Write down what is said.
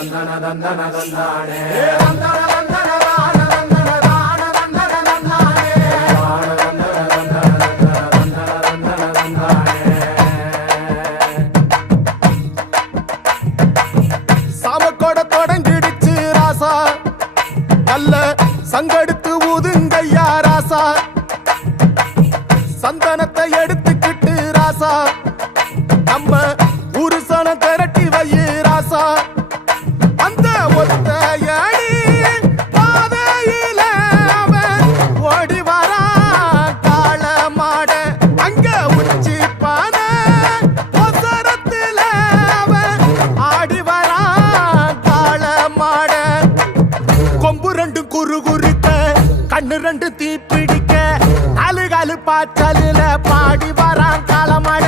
தந்தன தந்தன தந்தானே சாமக்கோட தொடங்கிடுச்சு ராசா நல்ல சங்கெடுத்து ஊதுங்கய்யா ராசா சந்தனத்தை எடுத்துக்கிட்டு ராசா நம்ம புருஷன திரட்டி வையே ராசா அந்த ஒத்தையடி பாதையில அவன் ஓடி வரான் காள மாட அங்க உச்சி பானை ஒசரத்துல அவன் ஆடி வரான் காள மாட கொம்பு ரெண்டு குறு குறுக்க கண்ணு ரெண்டு தீப்பிடிக்க அழுகாலு பாச்சலில பாடி வரான் காள மாட